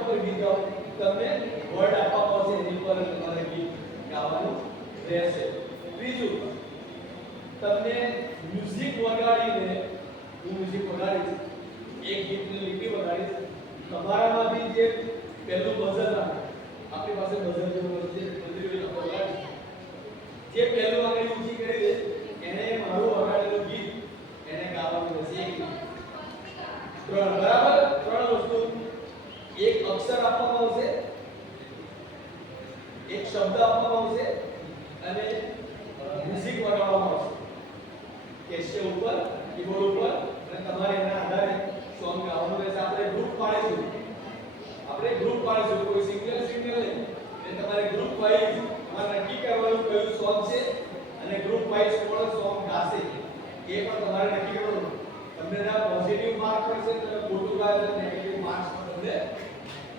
પર ગીત ગાઓ. તમને વર્ડ આપવામાં આવશે, એની પર તમારે ગીત ગાવાનું રહેશે. ત્રીજું, તમને મ્યુઝિક વગાડીને, હું મ્યુઝિક વગાડીશ, એક ગીતની લીટી વગાડીશ. તમારામાંથી જે પહેલું બઝર આવે, આપણી પાસે બઝર જેવું વસ્તુ છે, બધી વગાડીશ. જે પહેલું આગળ ઊંચી કરી દે એને મારું વગાડેલું ગીત એને ગાવાનું રહેશે. એક ગીત. બરાબર? 3 વસ્તુ. એક અક્ષર આપવામાં આવશે, એક શબ્દ આપવામાં આવશે અને મ્યુઝિક વગાડવામાં આવશે. કેસેટ ઉપર, કીબોર્ડ ઉપર, અને તમારે એના આધારે સોંગ ગાવાનું રહેશે. આપણે ગ્રુપ પાડીશું. કોઈ સિંગલ નહીં. એટલે તમારે ગ્રુપ વાઇઝ તમારે નક્કી કરવાનું કયું સોંગ છે અને ગ્રુપ વાઇઝ કોણ સોંગ ગાશે એ પણ તમારે નક્કી કરવાનું. તમને ના પોઝિટિવ માર્ક મળશે, તમે ખોટું ગાય તો નેગેટિવ માર્ક્સ પણ તમને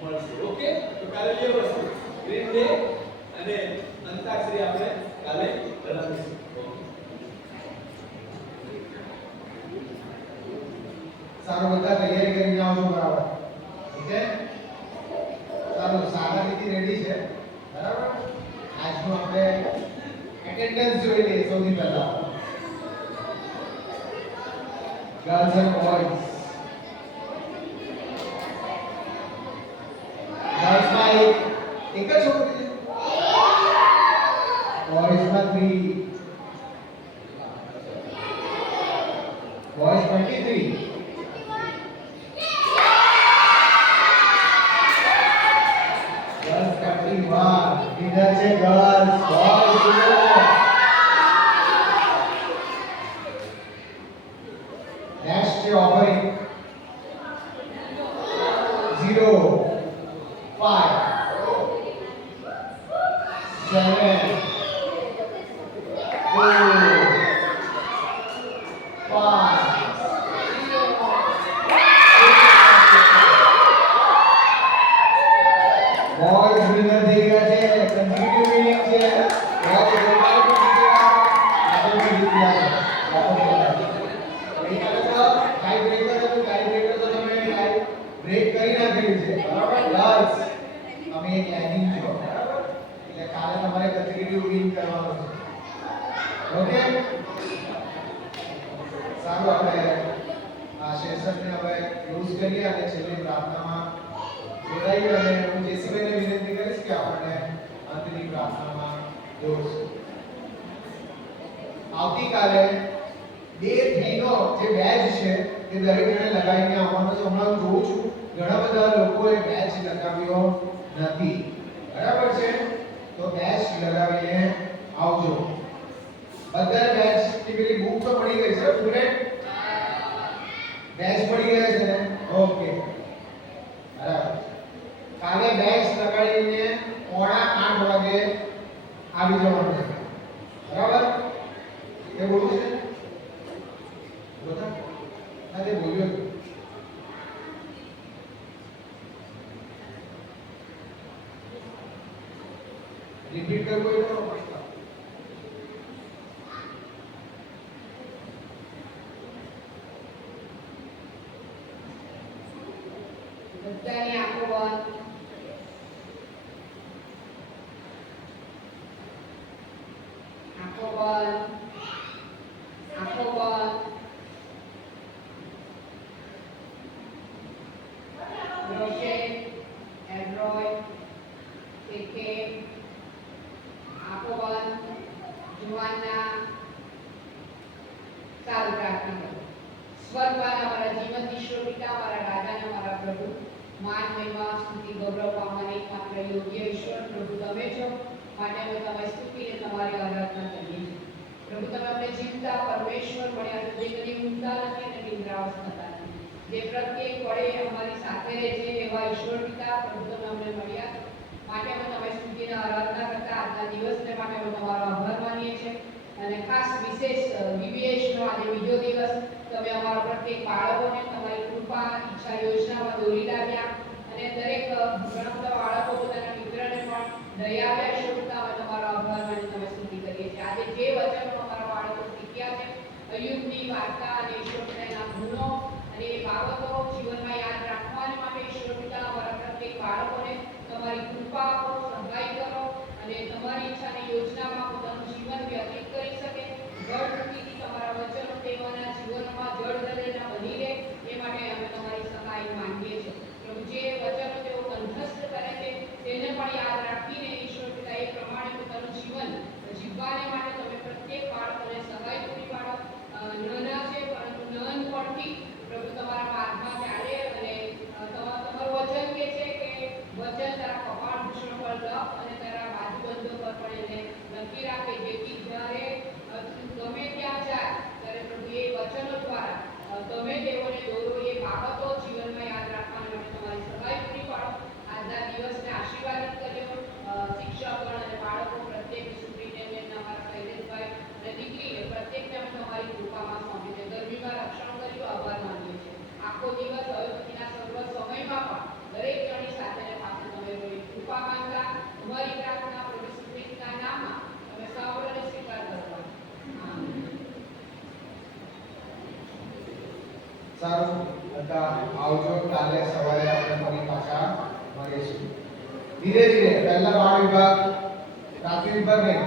મળશે. ઓકે? તો કાલે બે વસ્તુ, ગ્રીન ડે અને અંતાક્ષરી આપણે કાલે રમીશું. સારું, બધા તૈયારી કરીને આવજો. બરાબર? ઓકે, સારું. સારા રીતે રેડી છે. બરાબર? આજનું આપણે એટેન્ડન્સ જોઈ લઈએ સૌથી પહેલા. Girls and boys. ગર્લ્સમાં એક જ છોકરી છે, બોયઝમાં 3, બોયઝ 23. ગર્લ્સ 31. વિનર છે ગર્લ્સ. બોયઝ 0. નેક્સ્ટ છે ઓફરિંગ. બોયઝ વિનર થઈ ગયા છે, કન્ઝિક્યુટિવ વિનિંગ છે. બોયઝ ગોપાલ પણ જીતી ગયા છે. ટાઈ બ્રેકર હતું, ટાઈ બ્રેકર તો તમે બ્રેક કરી નાખેલું છે, બરાબર? ગર્લ્સ તમે એક લાઇનિંગ છો, બરાબર? એટલે કાલે તમારે કન્ઝિક્યુટિવ વિન કરવાનું છે. ઓકે, સારું, આપણે આ સેશનને હવે ક્લોઝ કરીએ અને છેલ્લી પ્રાર્થનામાં જોડાઈએ. અને હું જેસીબીને વિનંતી કરીશ કે આપણને અંતની પ્રાર્થનામાં જોડશે. આવતીકાલે ડે 3 નો જે બેચ છે તે દરેક જણે લગાવીને આવવાનો છે. હમણાં હું જોઉં છું ઘણા બધા લોકોએ બેચ લગાવ્યો નથી, બરાબર છે? તો બેચ લગાવીને આવજો. બધા બેચ ની પેલી બુક તો પડી ગઈ છે સ્ટુડન્ટ? બેચ પડી ગયા છે ને? ઓકે, બરાબર. કાલે બેચ લગાડીને 8:30 વાગે આવી જવાનું છે, બરાબર? એ બોલું છે બધા ના તે બોલ્યો રિપીટ કરવું હોય તો બધાની આંખો બંધ. આંખો બંધ. આંખો બંધ. ક્રોશેટ, એન્ડ્રોઇડ, કેકે, આંખો બંધ. જુવાનના સારું પ્રાર્થના કરો. સ્વર્ગવાળા અમારા જીવન ઈશ્વર પિતા, અમારા રાજાના અમારા પ્રભુ, માન મહિમા સ્તુતિ ગૌરવ પામવાને એકમાત્ર યોગ્ય ઈશ્વર પ્રભુ તમે છો. માટે અમે તમારી સ્તુતિને તમારી આરાધના કરીએ છીએ. પ્રભુ તમે અમને જીવતા પરમેશ્વર મળ્યા છો, જે કદી ઊંઘતા નથી અને નિંદ્રાવશ થતા નથી, જે પ્રત્યેક પળે અમારી સાથે રહે છે એવા ઈશ્વર પિતા પ્રભુ તમે અમને મળ્યા છો. માટે અમે તમારી સ્તુતિને આરાધના કરતા આજના દિવસને માટે અમે તમારો આભાર માનીએ છીએ. અને ખાસ વિશેષ વિવેશનો આજે બીજો દિવસ તમે અમારા પ્રત્યેક બાળકોને તમારી કૃપા ઈચ્છા યોજનામાં દોરી લાવ્યા અને દરેક ઘણા બધા બાળકો પોતાના મિત્રને પણ દયા આવ્યા. ઈશ્વરતા અમે તમારો આભાર માની તમે સ્તુતિ કરીએ છીએ. આજે જે વચનો અમારા બાળકો શીખ્યા છે, અયુબની વાર્તા અને ઈશ્વરના ગુણો અને એ બાબતો જીવનમાં યાદ રાખવાને માટે ઈશ્વરતા અમારા પ્રત્યેક બાળકોને તમારી કૃપા આપો, સહાય કરો અને તમારી ઈચ્છાની યોજનામાં પોતાનું જીવન વ્યતીત કરી શકે. જળરૂપીથી તમારા વચનો તેઓના જીવનમાં જળધરેલા બની રહે એ માટે અમે તમારી સહાય માંગીએ છીએ. પ્રભુ જે વચનો તેઓ કંઠસ્થ કરે છે તેને પણ યાદ રાખીને ઈશ્વર પિતા એ પ્રમાણે પોતાનું જીવન જીવવાને માટે તમે પ્રત્યેક બાળકોને સહાય પૂરી પાડો. નાના છે પરંતુ નાનપણથી પ્રભુ તમારા માર્ગમાં ચાલે અને તમારું વચન કે છે કે વચન તારા કપાળ ભૂષણ પર લખ અને તારા બાજુબંધો પર પણ એને લખી રાખે, જેથી જ્યારે ગમે ત્યાં જાય ત્યારે પ્રભુ એ વચનો દ્વારા તમે તેઓને દોરો એ બાબતો જીવનમાં યાદ રાખવાને માટે તમારી સહાય પૂરી પાડો. આજના દિવસને આશીર્વાદિત કર્યો. શિક્ષકો અને બાળકો પ્રત્યેક સુપ્રિન્ટેન્ડન્ટ અમારા શૈલેષભાઈ અને દીકરીને પ્રત્યેકને અમે તમારી કૃપામાં સોંપીને ગરમીમાં રક્ષણ કર્યું. આભાર માનીએ છીએ. આખો દિવસ હવે પછીના સર્વ સમયમાં પણ દરેક જણની સાથે પાસે તમે રહી કૃપા માંગતા અમારી પ્રાર્થના પ્રભુ ઈસુ ખ્રિસ્તના નામમાં તમે સાંભળો અને સ્વીકાર કરો. સારું, બધા આવજો. કાલે સવારે આપણે ફરી પાછા મળીશું. ધીરે ધીરે પહેલા બાળ વિભાગ, પ્રાથમિક વિભાગ નહીં.